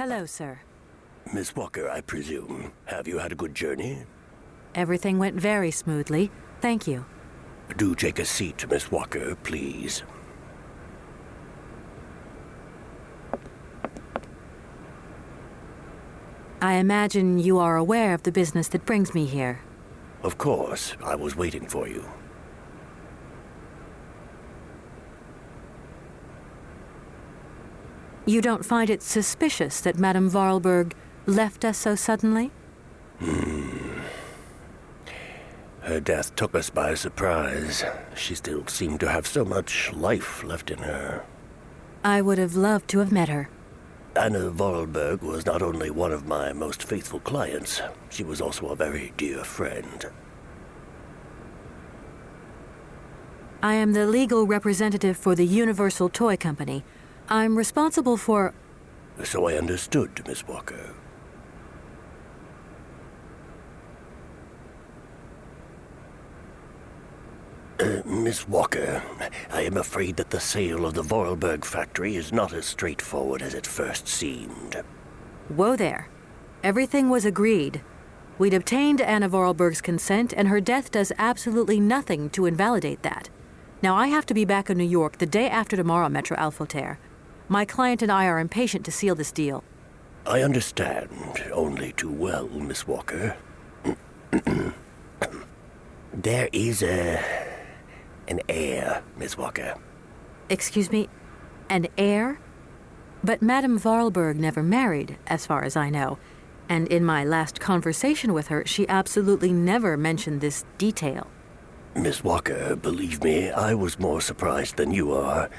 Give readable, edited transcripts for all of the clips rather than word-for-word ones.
Hello, sir. Miss Walker, I presume. Have you had a good journey? Everything went very smoothly. Thank you. Do take a seat, Miss Walker, please. I imagine you are aware of the business that brings me here. Of course. I was waiting for you. You don't find it suspicious that Madame Varlberg left us so suddenly? Her death took us by surprise. She still seemed to have so much life left in her. I would have loved to have met her. Anna Vorarlberg was not only one of my most faithful clients, she was also a very dear friend. I am the legal representative for the Universal Toy Company. I'm responsible for... So I understood, Miss Walker. Miss Walker, I am afraid that the sale of the Vorarlberg factory is not as straightforward as it first seemed. Whoa there. Everything was agreed. We'd obtained Anna Vorarlberg's consent, and her death does absolutely nothing to invalidate that. Now, I have to be back in New York the day after tomorrow, Metro Alphoter. My client and I are impatient to seal this deal. I understand only too well, Miss Walker. There is an heir, Miss Walker. Excuse me? An heir? But Madame Vorarlberg never married, as far as I know. And in my last conversation with her, she absolutely never mentioned this detail. Miss Walker, believe me, I was more surprised than you are.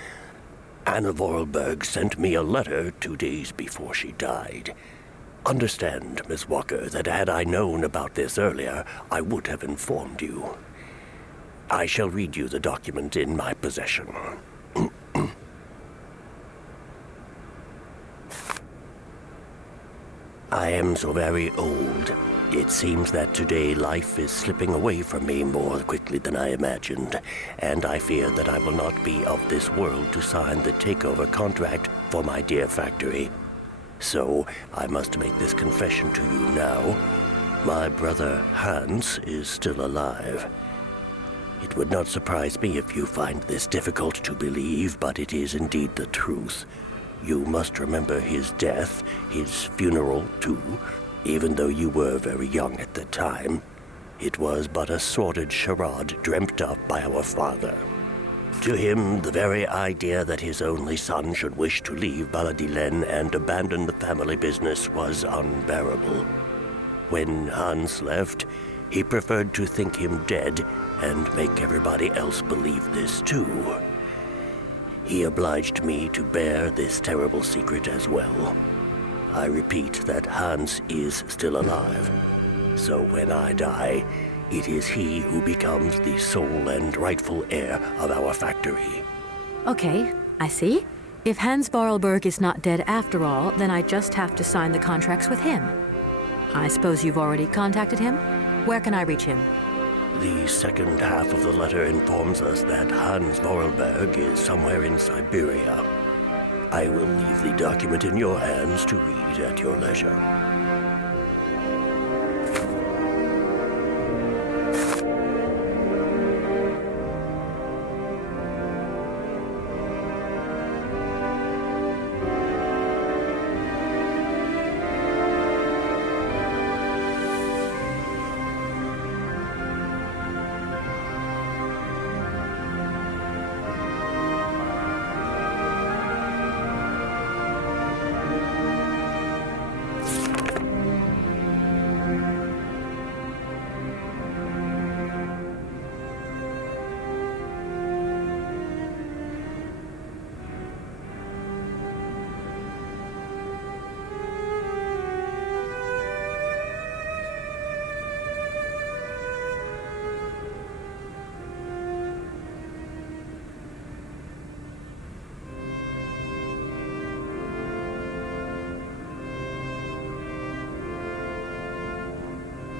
Anna Vorarlberg sent me a letter 2 days before she died. Understand, Miss Walker, that had I known about this earlier, I would have informed you. I shall read you the document in my possession. I am so very old. It seems that today life is slipping away from me more quickly than I imagined, and I fear that I will not be of this world to sign the takeover contract for my dear factory. So I must make this confession to you now. My brother Hans is still alive. It would not surprise me if you find this difficult to believe, but it is indeed the truth. You must remember his death, his funeral too, even though you were very young at the time. It was but a sordid charade dreamt up by our father. To him, the very idea that his only son should wish to leave Baladillen and abandon the family business was unbearable. When Hans left, he preferred to think him dead and make everybody else believe this too. He obliged me to bear this terrible secret as well. I repeat that Hans is still alive. So when I die, it is he who becomes the sole and rightful heir of our factory. Okay, I see. If Hans Vorarlberg is not dead after all, then I just have to sign the contracts with him. I suppose you've already contacted him? Where can I reach him? The second half of the letter informs us that Hans Vorarlberg is somewhere in Syberia. I will leave the document in your hands to read at your leisure.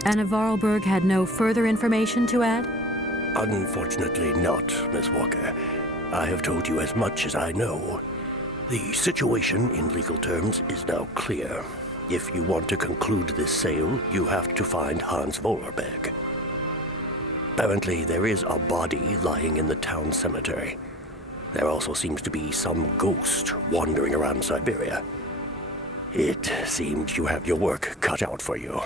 Anna Vorarlberg had no further information to add? Unfortunately not, Miss Walker. I have told you as much as I know. The situation, in legal terms, is now clear. If you want to conclude this sale, you have to find Hans Vollerberg. Apparently, there is a body lying in the town cemetery. There also seems to be some ghost wandering around Syberia. It seems you have your work cut out for you.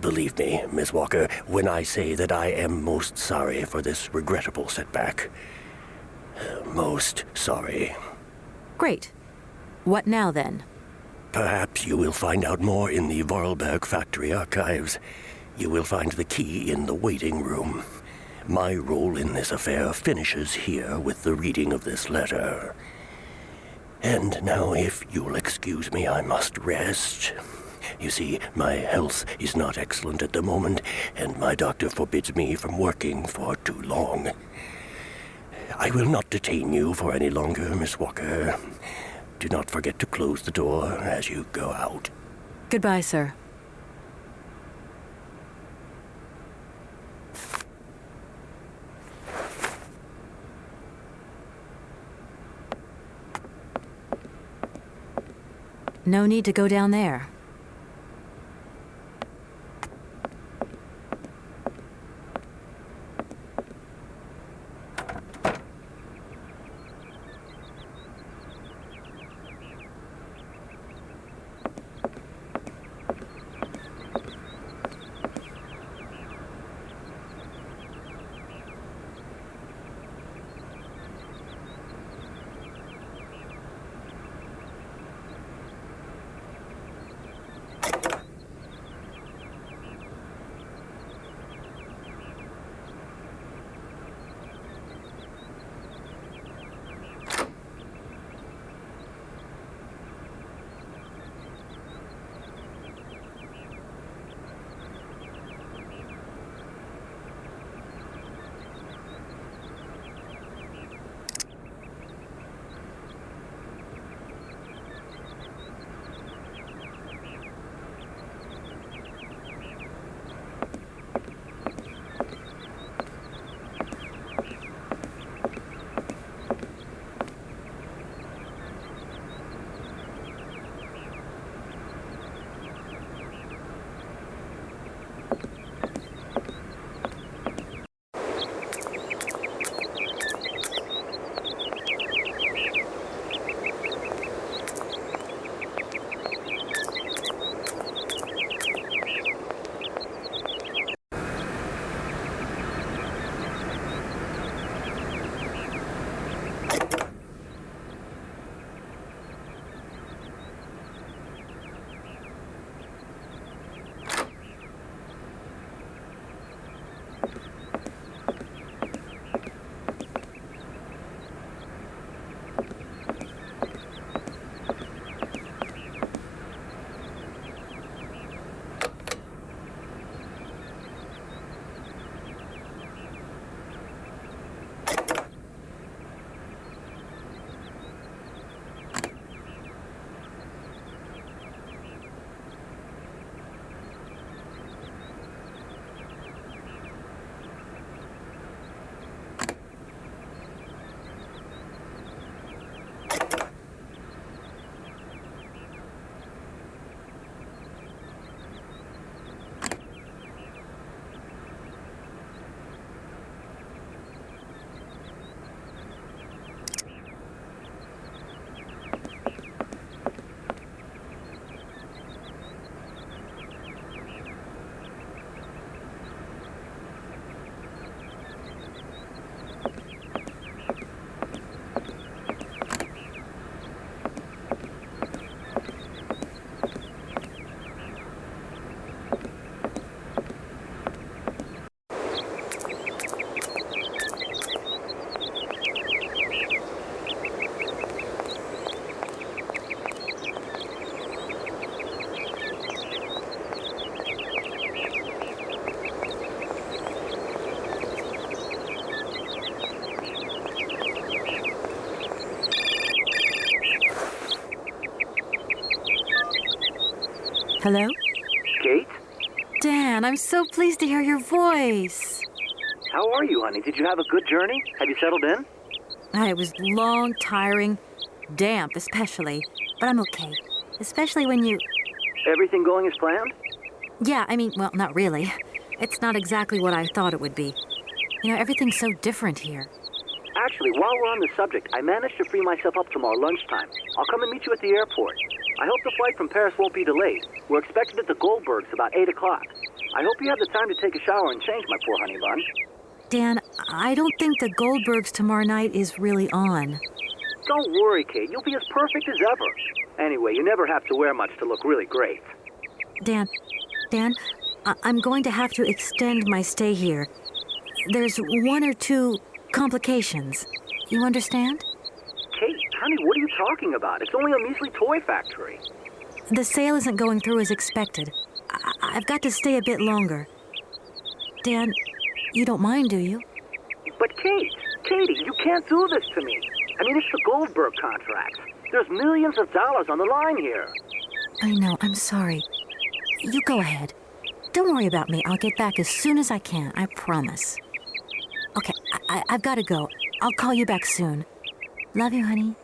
Believe me, Miss Walker, when I say that I am most sorry for this regrettable setback. Most sorry. Great. What now, then? Perhaps you will find out more in the Vorarlberg factory archives. You will find the key in the waiting room. My role in this affair finishes here with the reading of this letter. And now, if you'll excuse me, I must rest. You see, my health is not excellent at the moment, and my doctor forbids me from working for too long. I will not detain you for any longer, Miss Walker. Do not forget to close the door as you go out. Goodbye, sir. No need to go down there. Hello? Kate? Dan, I'm so pleased to hear your voice. How are you, honey? Did you have a good journey? Have you settled in? It was long, tiring, Damp, especially. But I'm okay. Especially when you... Everything going as planned? Yeah, I mean, well, not really. It's not exactly what I thought it would be. You know, everything's so different here. Actually, while we're on the subject, I managed to free myself up tomorrow lunchtime. I'll come and meet you at the airport. I hope the flight from Paris won't be delayed. We're expected at the Goldbergs about 8 o'clock. I hope you have the time to take a shower and change, my poor honey bun. Dan, I don't think the Goldbergs tomorrow night is really on. Don't worry, Kate. You'll be as perfect as ever. Anyway, you never have to wear much to look really great. Dan, I'm going to have to extend my stay here. There's 1 or 2 complications. You understand? Kate, honey, what are you talking about? It's only a measly toy factory. The sale isn't going through as expected. I've got to stay a bit longer. Dan, you don't mind, do you? But Katie, you can't do this to me. I mean, it's the Goldberg contract. There's millions of dollars on the line here. I know, I'm sorry. You go ahead. Don't worry about me. I'll get back as soon as I can, I promise. Okay, I've got to go. I'll call you back soon. Love you, honey.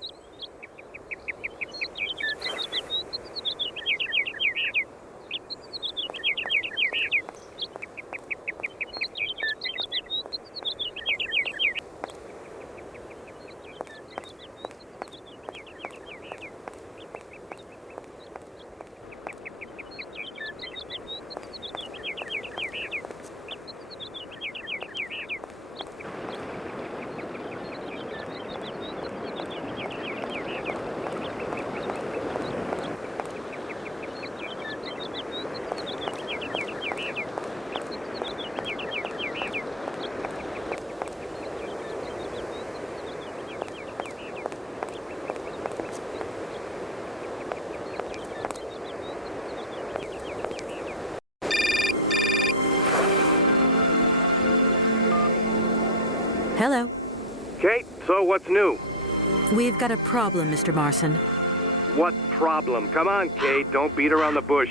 Hello. Kate, so what's new? We've got a problem, Mr. Marson. What problem? Come on, Kate, don't beat around the bush.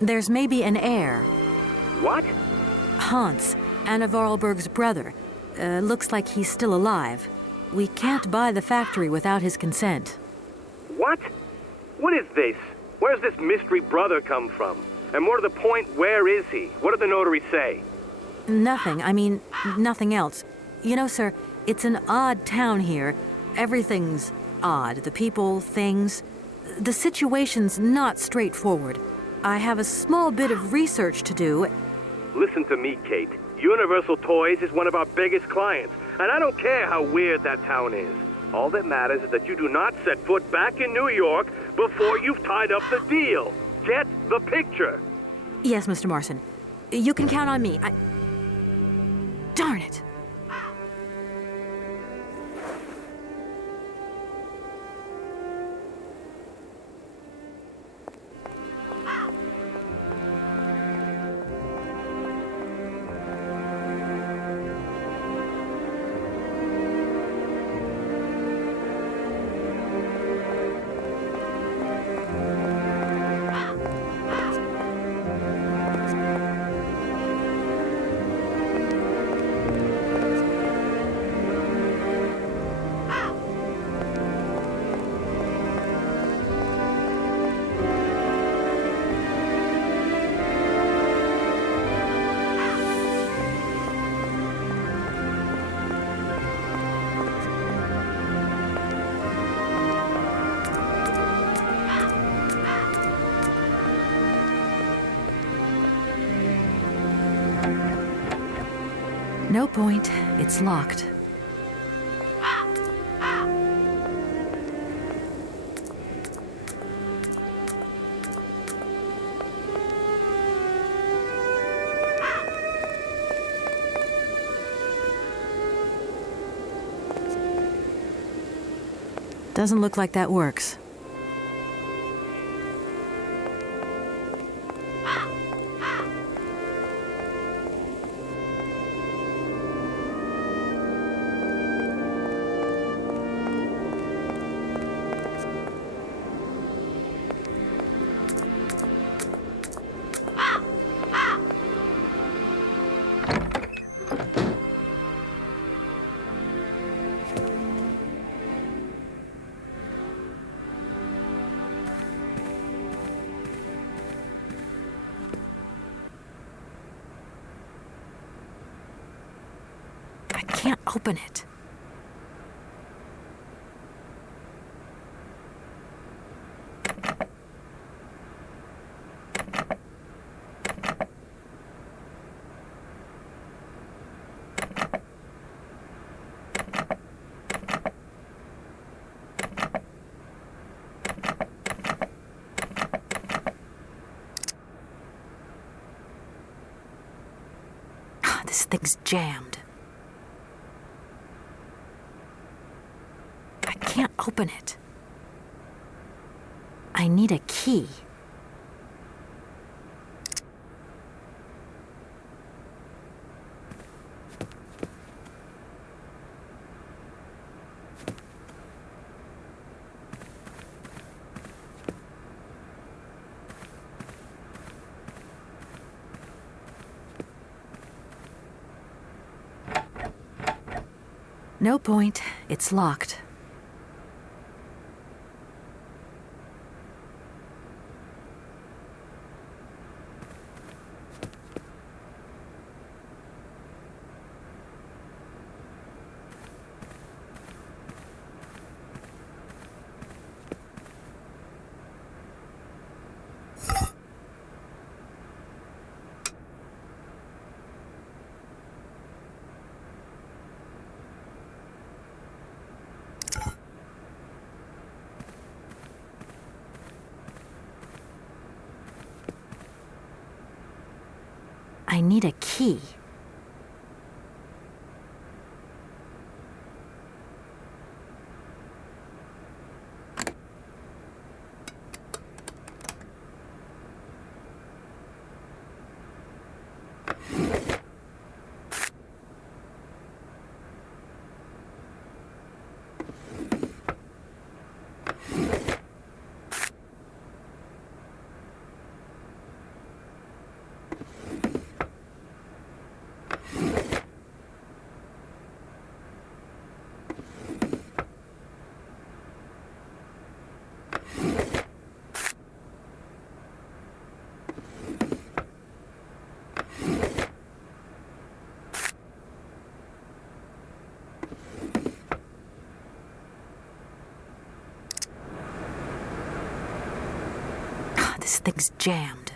There's maybe an heir. What? Hans, Anna Vorarlberg's brother. Looks like he's still alive. We can't buy the factory without his consent. What? What is this? Where's this mystery brother come from? And more to the point, where is he? What did the notary say? Nothing. I mean, nothing else. You know, sir, it's an odd town here. Everything's odd. The people, things. The situation's not straightforward. I have a small bit of research to do. Listen to me, Kate. Universal Toys is one of our biggest clients, and I don't care how weird that town is. All that matters is that you do not set foot back in New York before you've tied up the deal. Get the picture? Yes, Mr. Marson. You can count on me. Darn it. No point. It's locked. Doesn't look like that works. I can't open it. This thing's jammed. I can't open it. I need a key. No point. It's locked. I need a key. This thing's jammed.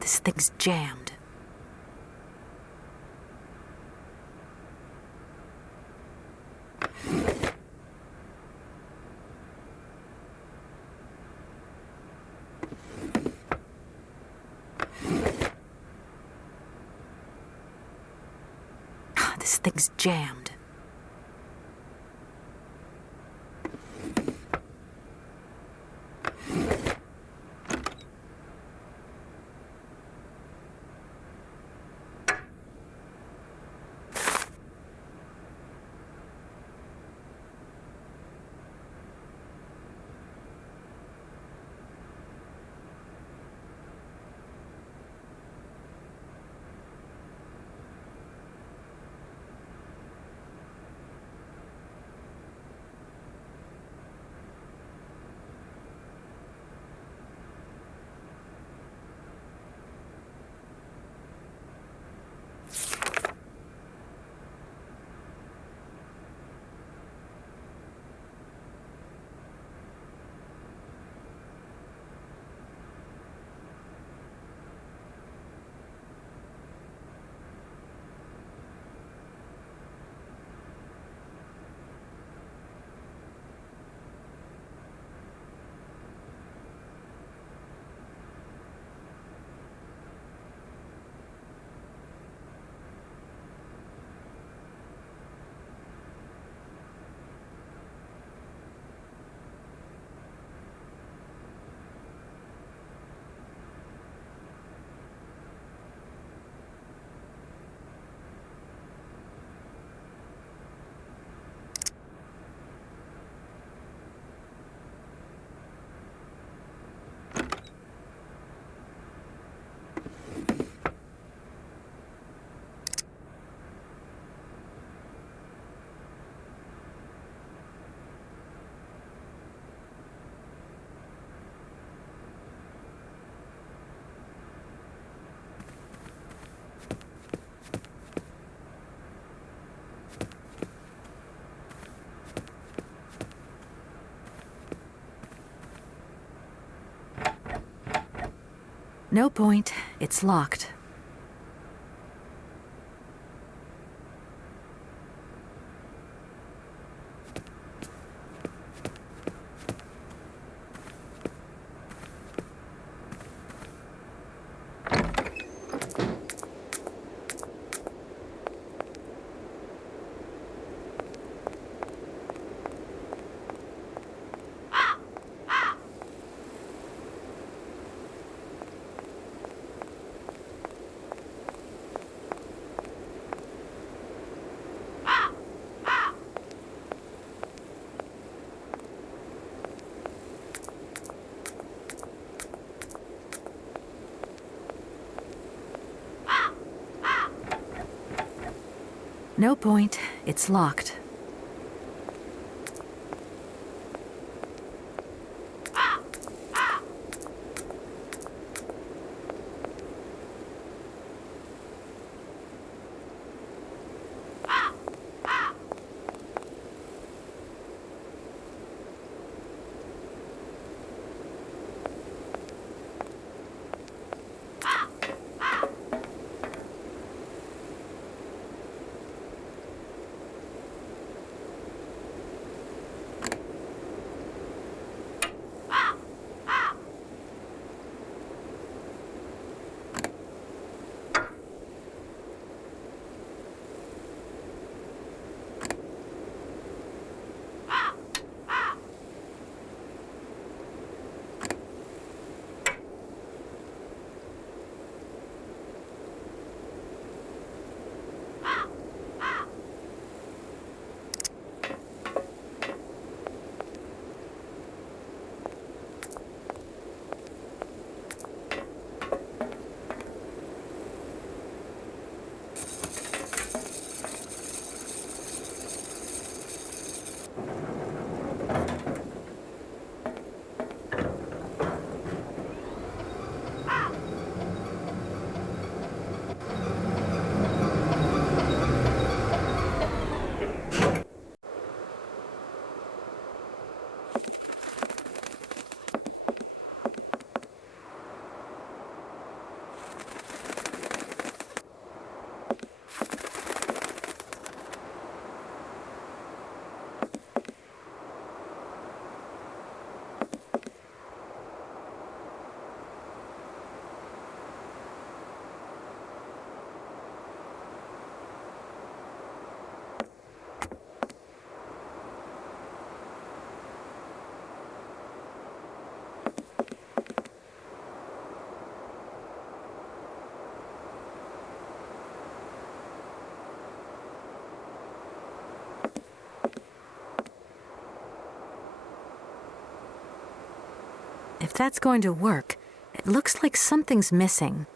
This thing's jammed. This thing's jammed. No point. It's locked. No point. It's locked. If that's going to work, it looks like something's missing.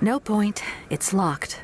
No point. It's locked.